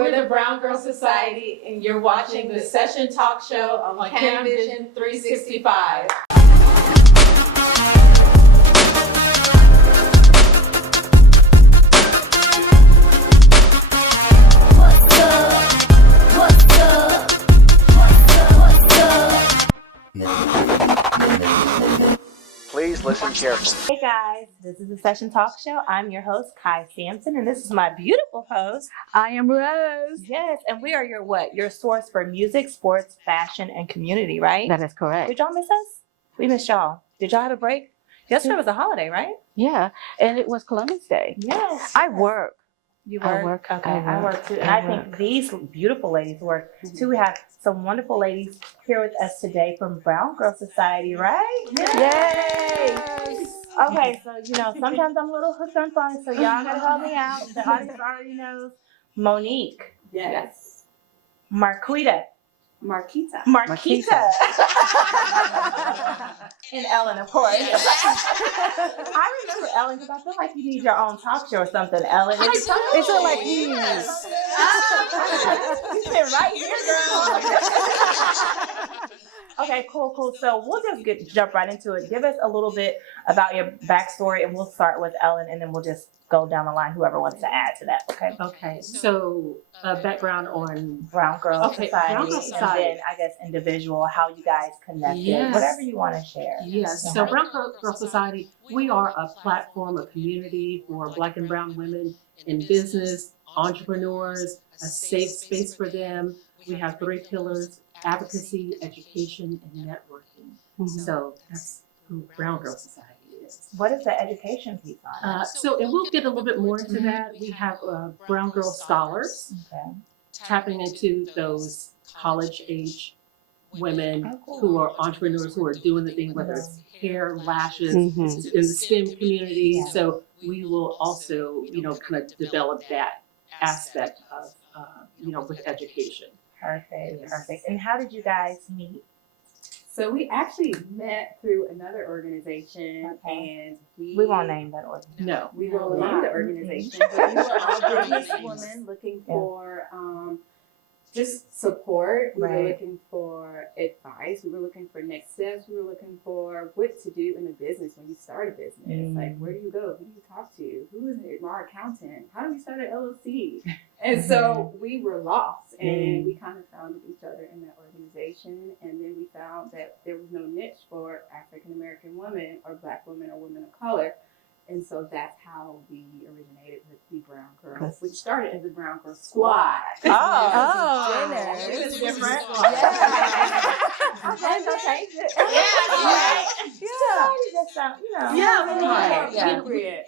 we're the Brown Girl Society, and you're watching the Session Talk Show on Vision 365. Please listen carefully. Hey guys, this is the Session Talk Show. I'm your host, Kai Sampson, and this is my beautiful host. I am Rose. Yes, and we are your what? Your source for music, sports, fashion, and community, right? That is correct. Did y'all miss us? We missed y'all. Did y'all have a break? Yesterday was a holiday, right? Yeah, and it was Columbus Day. Yes. I work. You I work? work. Okay, I I work too. And I think these beautiful ladies work too. We have some wonderful ladies here with us today from Brown Girl Society, right? Yay! Okay, so sometimes I'm a little hooked on phone, so y'all gotta help me out. The audience already knows. Monique. Yes. Marquita. Marquita. And Ellen, of course. I remember Ellen because I feel like you need your own talk show or something, Ellen. It's sort of like you. You sit right here, girl. Okay, cool. So we'll just jump right into it. Give us a little bit about your backstory, and we'll start with Ellen, and then we'll just go down the line, whoever wants to add to that, okay? Okay, so background on Brown Girl Society, Brown Girl Society. And then I guess individual, how you guys connected, Yes. whatever you want to share. Yes, so Brown Girl Society, we are a platform, a community for Black and Brown women in business, entrepreneurs, a safe space for them. We have 3 pillars: advocacy, education, and networking. So that's who Brown Girl Society is. What is the education piece on it? And we'll get a little bit more into that. We have Brown Girl Scholars, Okay. tapping into those college-age women Oh, cool. who are entrepreneurs, who are doing the thing, whether it's hair, lashes, Mhm. in the STEM community. Yeah. So we will also, kind of develop that aspect of, with education. Perfect. And how did you guys meet? So we actually met through another organization, Okay. and We won't name that organization. No. We won't name the organization, but we were all businesswomen looking for just support. We were Right. looking for advice. We were looking for next steps. We were looking for what to do in a business when you start a business. Like, where do you go? Who do you talk to? Who is our accountant? How do we start an LLC? And so we were lost, and we kind of founded each other in that organization. And then we found that there was no niche for African American women or Black women or women of color. And so that's how we originated with the Brown Girls, which started as the Brown Girl Squad. Oh. It was different.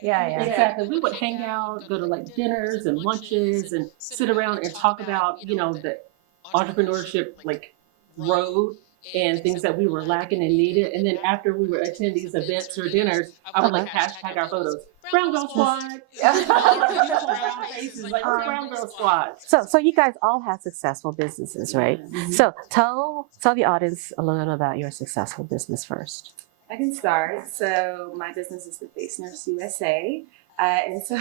Yeah. Exactly. We would hang out, go to like dinners and lunches, and sit around and talk about, the entrepreneurship road and things that we were lacking and needed. And then after we would attend these events or dinners, I would hashtag our photos. Brown Girl Squad. Brown faces, like Brown Girl Squad. So you guys all have successful businesses, right? So tell the audience a little about your successful business first. I can start. So my business is the Face Nurse USA. And so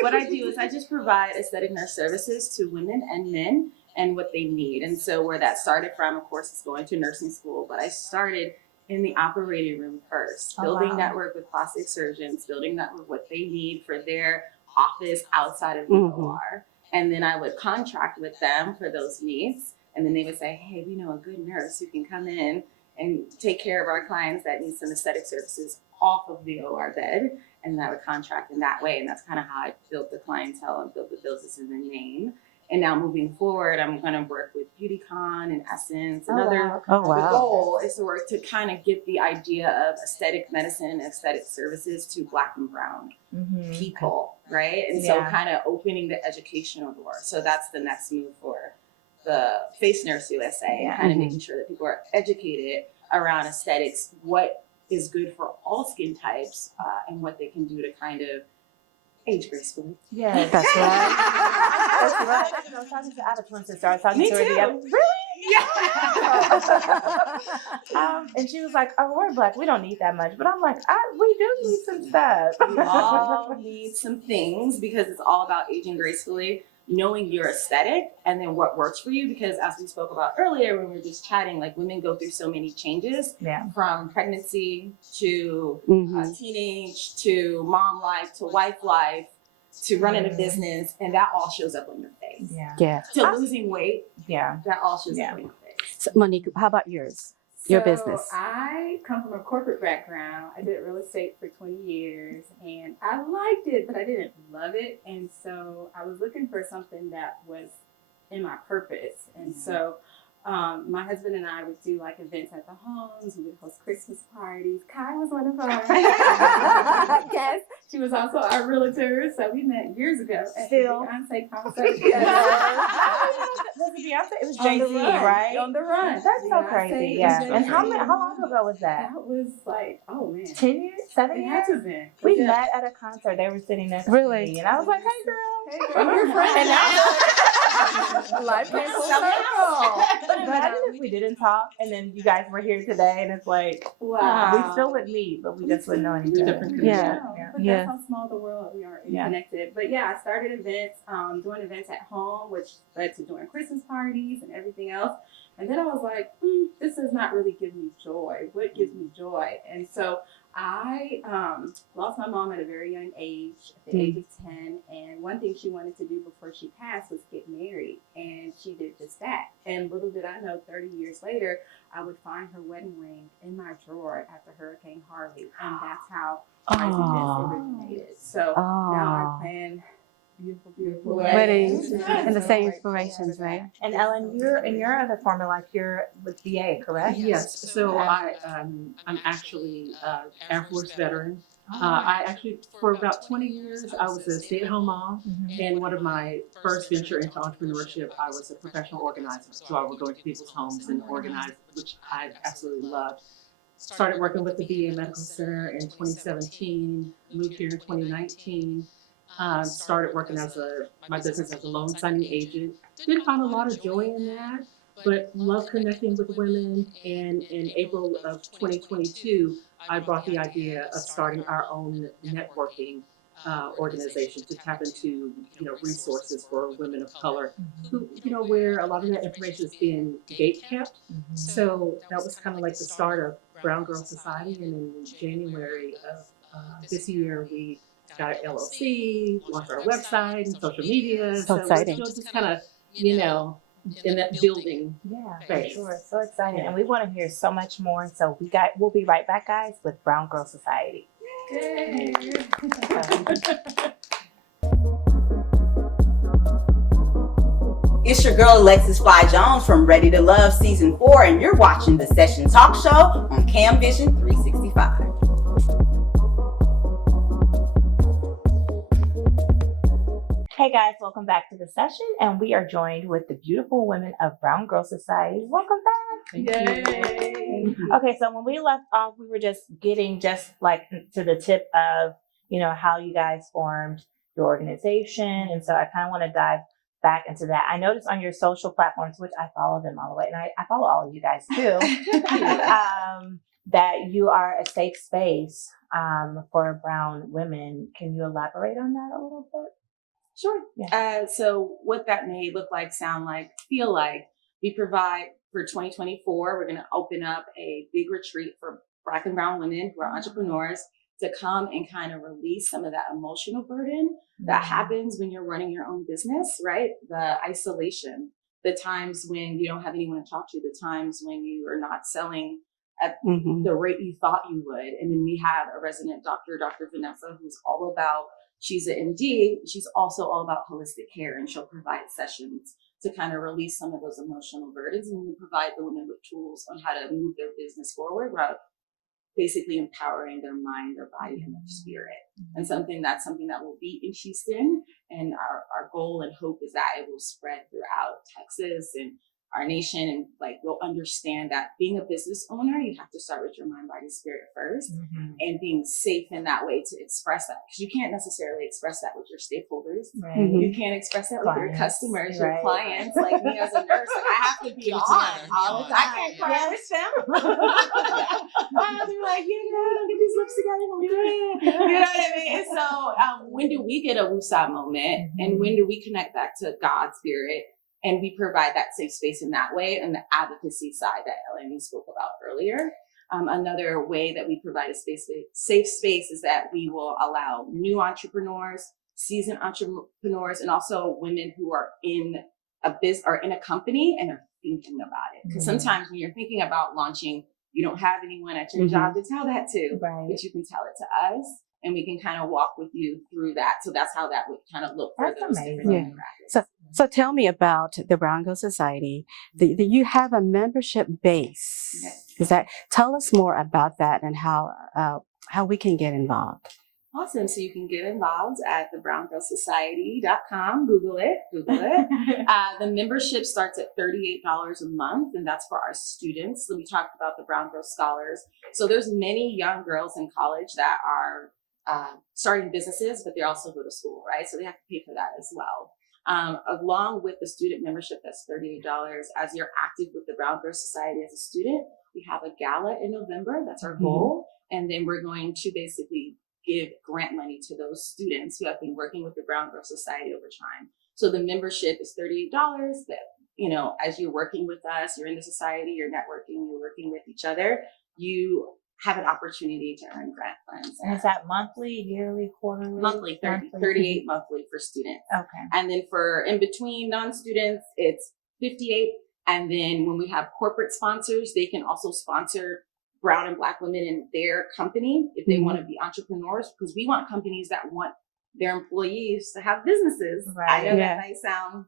what I do is I just provide aesthetic nurse services to women and men and what they need. And so where that started from, of course, is going to nursing school. But I started in the operating room first, building network with plastic surgeons, building network what they need for their office outside of the OR. And then I would contract with them for those needs. And then they would say, hey, we know a good nurse who can come in and take care of our clients that need some aesthetic services off of the OR bed. And I would contract in that way. And that's kind of how I built the clientele and built the business in the name. And now moving forward, I'm going to work with BeautyCon and Essence. The goal is to work to kind of get the idea of aesthetic medicine and aesthetic services to Black and Brown people, right? And so kind of opening the educational door. So that's the next move for the Face Nurse USA, kind of making sure that people are educated around aesthetics, what is good for all skin types, and what they can do to kind of age gracefully. Yes. That's right. That's right. I was talking to I have a twin sister. I was talking to her the other. Yeah. And she was like, "Oh, we're Black. We don't need that much." But I'm like, "We do need some stuff." We all need some things because it's all about aging gracefully. knowing your aesthetic and then what works for you, because as we spoke about earlier when we were just chatting, like women go through so many changes from pregnancy to teenage to mom life to wife life to running a business, and that all shows up on your face. Yeah. To losing weight, that all shows up on your face. So, Monique, how about yours? Your So business. I come from a corporate background. I did real estate for 20 years and I liked it, but I didn't love it. And so I was looking for something that was in my purpose. And so my husband and I would do like events at the homes. We would host Christmas parties. Kai was one of ours. Yes. She was also our realtor. So we met years ago at the Still. Beyonce concert. Was it Beyonce? It was On the Jay-Z, run, right? On the run. That's so Beyonce crazy. and Yeah. Jay-Z. And how long ago was that? That was like, oh man. 10 years? 7 It years? had to have been. We Yeah. met at a concert. They were sitting next to Really? me. And I was like, hey, girl. Hey, girl, we're friends. And now. Life came full circle. But imagine if we didn't talk and then you guys were here today and it's like, Wow. we still would meet, but we just wouldn't know anything. Different Yeah. But Yeah. that's how small the world we are Yeah. connected. But yeah, I started events, doing events at home, which led to doing Christmas parties and everything else. And then I was like, this does not really give me joy. What gives me joy? And so I lost my mom at a very young age, at the age of 10. And one thing she wanted to do before she passed was get married. And she did just that. And little did I know, 30 years later, I would find her wedding ring in my drawer after Hurricane Harvey. And that's how my business originated. So now I plan beautiful, beautiful Weddings weddings. and the same inspirations, right? And Ellen, you're in your other former life, you're with VA, correct? Yes, so I'm actually Air Force veteran. I actually, for about 20 years, I was a stay-at-home mom. And one of my first venture into entrepreneurship, I was a professional organizer. So I would go into people's homes and organize, which I absolutely loved. Started working with the VA Medical Center in 2017, moved here in 2019. Started working my business as a loan signing agent. Didn't find a lot of joy in that, but loved connecting with women. And in April of 2022, I brought the idea of starting our own networking organization to tap into, resources for women of color who, where a lot of that information is being gate kept. So that was kind of like the start of Brown Girl Society. And in January of this year, we got an LLC, launched our website and social media. So we're exciting. still just kind of, in that building. Yeah, for Phase. sure. So exciting. Yeah. And we want to hear so much more. So we'll be right back, guys, with Brown Girl Society. It's your girl Alexis Fly Jones from Ready to Love Season 4, and you're watching the Session Talk Show on Cam Vision 365. Hey guys, welcome back to the session. And we are joined with the beautiful women of Brown Girl Society. Welcome back. Thank you. Okay, so when we left off, we were just getting like to the tip of, how you guys formed your organization. And so I kind of want to dive back into that. I noticed on your social platforms, which I follow them all the way, and I follow all of you guys too, that you are a safe space for brown women. Can you elaborate on that a little bit? Sure. Yeah. So what that may look like, sound like, feel like, we provide for 2024, we're going to open up a big retreat for Black and brown women who are entrepreneurs to come and kind of release some of that emotional burden that happens when you're running your own business, right? The isolation, the times when you don't have anyone to talk to, the times when you are not selling at the rate you thought you would. And then we have a resident doctor, Dr. Vanessa, who's all about, she's an MD, she's also all about holistic care, and she'll provide sessions to kind of release some of those emotional burdens and provide the women with tools on how to move their business forward, while basically empowering their mind, their body, and their spirit. And something that will be in Houston. And our goal and hope is that it will spread throughout Texas and our nation, and like will understand that being a business owner, you have to start with your mind, body, spirit first, and being safe in that way to express that, because you can't necessarily express that with your stakeholders. Right. You can't express that with your Clients, customers, your right. clients. Like me as a nurse, like I have to be on all the time. I can't cry with them. I have to be like, get these lips together. You know what I mean? And so when do we get a woosah moment, and when do we connect back to God's spirit? And we provide that safe space in that way, and the advocacy side that Eleni spoke about earlier. Another way that we provide a safe space is that we will allow new entrepreneurs, seasoned entrepreneurs, and also women who are in a company and are thinking about it. Because sometimes when you're thinking about launching, you don't have anyone at your job to tell that to, but you can tell it to us, and we can kind of walk with you through that. So that's how that would kind of look for That's those amazing. different practices. So tell me about the Brown Girl Society. You have a membership base. Yes. Tell us more about that and how we can get involved. Awesome. So you can get involved at thebrownGirlSociety.com. Google it. The membership starts at $38 a month, and that's for our students. So we talked about the Brown Girl Scholars. So there's many young girls in college that are starting businesses, but they also go to school, right? So they have to pay for that as well. Along with the student membership, that's $38. As you're active with the Brown Girl Society as a student, we have a gala in November. That's our goal. And then we're going to basically give grant money to those students who have been working with the Brown Girl Society over time. So the membership is $38 that, as you're working with us, you're in the society, you're networking, you're working with each other, you have an opportunity to earn grant funds. And is that monthly, yearly, quarterly? Monthly, 38 monthly for students. Okay. And then for in between non-students, it's 58. And then when we have corporate sponsors, they can also sponsor Brown and Black women in their company if they want to be entrepreneurs, because we want companies that want their employees to have businesses. Right. I know that might sound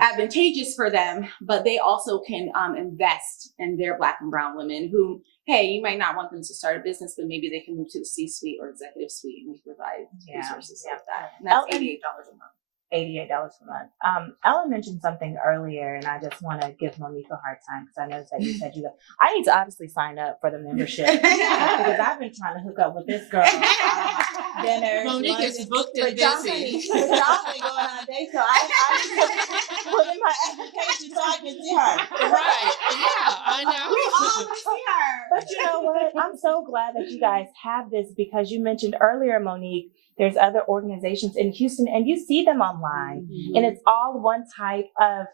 advantageous for them, but they also can invest in their Black and Brown women who, hey, you might not want them to start a business, but maybe they can move to the C-suite or executive suite, and we provide resources like that. And that's $88 a month. $88 a month. Ellen mentioned something earlier, and I just want to give Monique a hard time because I noticed that you said I need to obviously sign up for the membership because I've been trying to hook up with this girl. Dinners, Monique is booked and y'all busy. been going on a date, so I need to put in my application so I can see her. Right. Yeah, I know. We all see her. But you know what? I'm so glad that you guys have this because you mentioned earlier, Monique, there's other organizations in Houston and you see them online and it's all one type of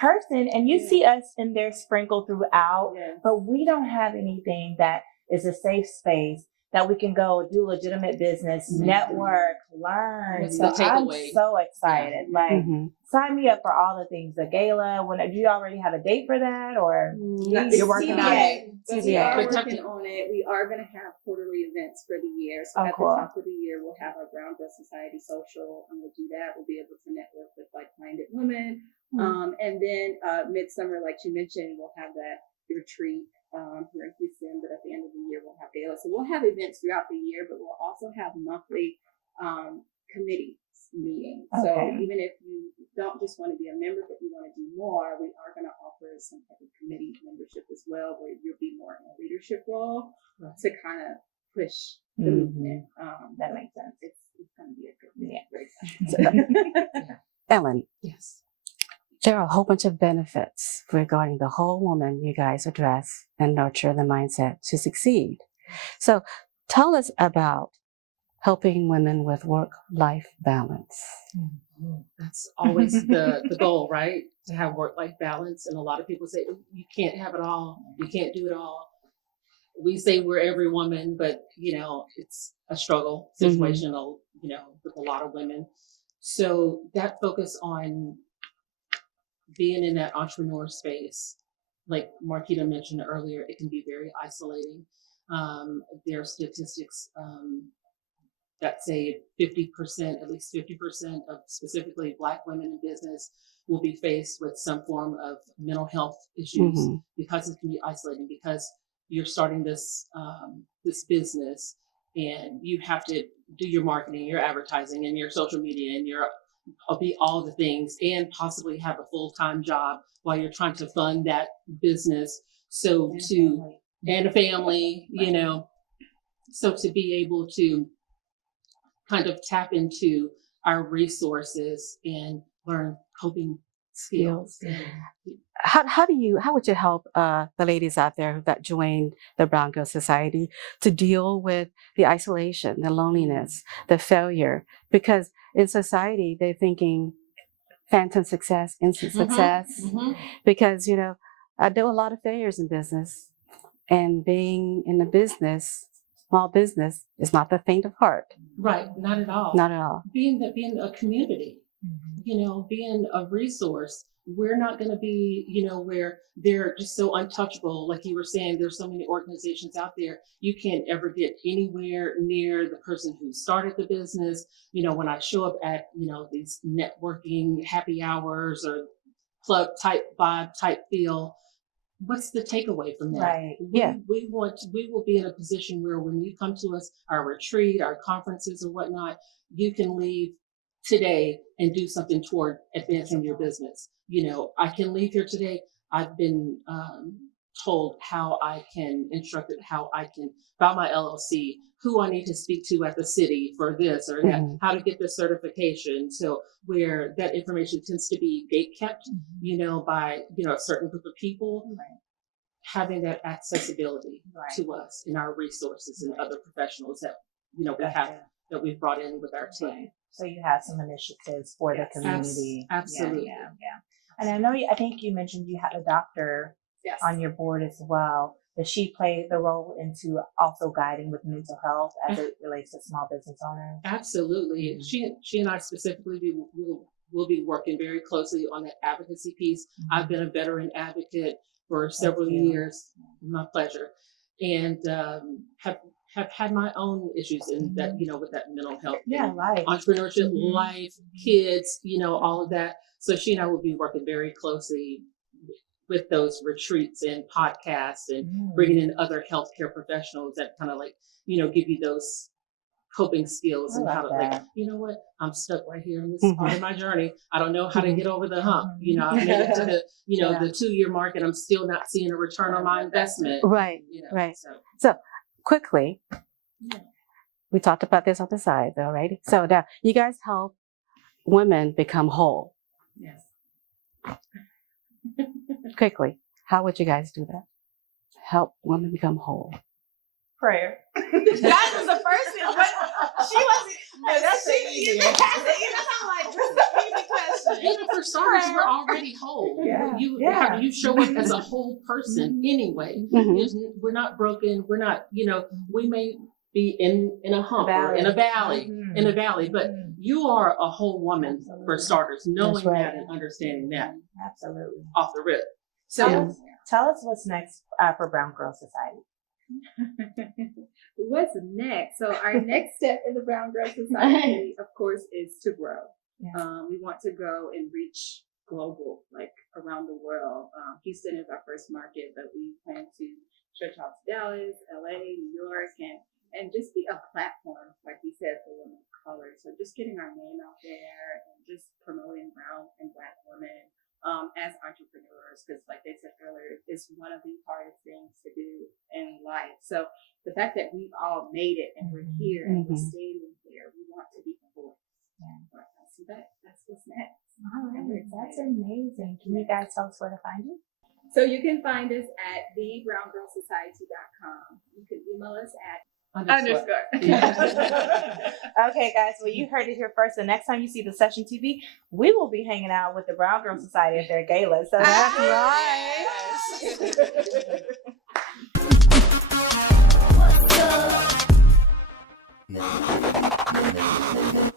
person and you see us in there sprinkled throughout, but we don't have anything that is a safe space that we can go do legitimate business, network, learn. What's So the I'm takeaway? so excited. Like, sign me up for all the things. The gala, do you already have a date for that or you're working on it? We are working on it. We are going to have quarterly events for the year. So at the top of the year, we'll have our Brown Girl Society social, and we'll do that. We'll be able to network with like-minded women. And then midsummer, like you mentioned, we'll have that retreat here in Houston. But at the end of the year, we'll have gala. So we'll have events throughout the year, but we'll also have monthly committee meetings. So even if you don't just want to be a member, but you want to do more, we are going to offer some type of committee membership as well, where you'll be more in a leadership role to kind of push the movement. That makes sense. It's going to be a good thing. Ellen, Yes. there are a whole bunch of benefits regarding the whole woman you guys address and nurture the mindset to succeed. So tell us about helping women with work-life balance. That's always the goal, right? To have work-life balance. And a lot of people say, you can't have it all. You can't do it all. We say we're every woman, but, it's a struggle situational, with a lot of women. So that focus on being in that entrepreneur space, like Marquita mentioned earlier, it can be very isolating. There are statistics that say 50%, at least 50% of specifically Black women in business will be faced with some form of mental health issues because it can be isolating, because you're starting this business and you have to do your marketing, your advertising, and your social media, and your be all the things and possibly have a full-time job while you're trying to fund that business. So and a family, you know, so to be able to kind of tap into our resources and learn coping skills. How would you help the ladies out there that joined the Brown Girl Society to deal with the isolation, the loneliness, the failure? Because in society, they're thinking phantom success, instant success. Because, you know, there were a lot of failures in business, and being in a business, small business, is not the faint of heart. Right, not at all. Not at all. Being a community, you know, being a resource. We're not going to be, you know, where they're just so untouchable. Like you were saying, there's so many organizations out there. You can't ever get anywhere near the person who started the business. You know, when I show up at, you know, these networking happy hours or club type vibe type feel, what's the takeaway from that? Right. We will be in a position where when you come to us, our retreat, our conferences or whatnot, you can leave today and do something toward advancing your business. You know, I can leave here today. I've been told how I can, instructed how I can file my LLC, who I need to speak to at the city for this or that, how to get the certification. So where that information tends to be gate kept, you know, by, you know, a certain group of people, having that accessibility to us and our resources and other professionals that, you know, we have, that we've brought in with our team. So you have some initiatives for the community. Absolutely. Yeah. And I know, I think you mentioned you had a doctor on your board as well. Does she play the role into also guiding with mental health as it relates to small business owners? Absolutely. She and I specifically will be working very closely on that advocacy piece. I've been a veteran advocate for several years. My pleasure. And have had my own issues in that, you know, with that mental health. Life. Entrepreneurship, life, kids, you know, all of that. So she and I will be working very closely with those retreats and podcasts and bringing in other healthcare professionals that kind of like, you know, give you those coping skills and how to like, you know what, I'm stuck right here in this part of my journey. I don't know how to get over the hump. You know, I made it to the, you know, the 2-year mark and I'm still not seeing a return on my investment. Right, You know, right. So Quickly, we talked about this on the side though, right? So now you guys help women become whole. yes. Quickly, how would you guys do that? Help women become whole. Prayer. That was the first thing. But she wasn't. That's the easy one. I'm like, this is an easy question. Even for starters, we're already whole. You show up as a whole person anyway. We're not broken. We're not, you know, we may be in a hump or in a valley, but you are a whole woman for starters, knowing that and understanding that. Absolutely. Off the rip. So tell us what's next for Brown Girl Society. What's next? So our next step in the Brown Girl Society, of course, is to grow. We want to grow and reach global, like around the world. Houston is our first market, but we plan to stretch out to Dallas, LA, New York, and just be a platform, like we said, for women of color. So just getting our name out there and just promoting brown and Black women as entrepreneurs, because like they said earlier, it's one of the hardest things to do in life. So the fact that we've all made it and we're here and we're standing here, we want to be the voice. So that's what's next. All right, that's amazing. Can you guys tell us where to find you? So you can find us at thebrownGirlSociety.com. You can email us at _. Okay, guys, well, you heard it here first. The next time you see the Session TV, we will be hanging out with the Brown Girl Society at their gala. So that's right.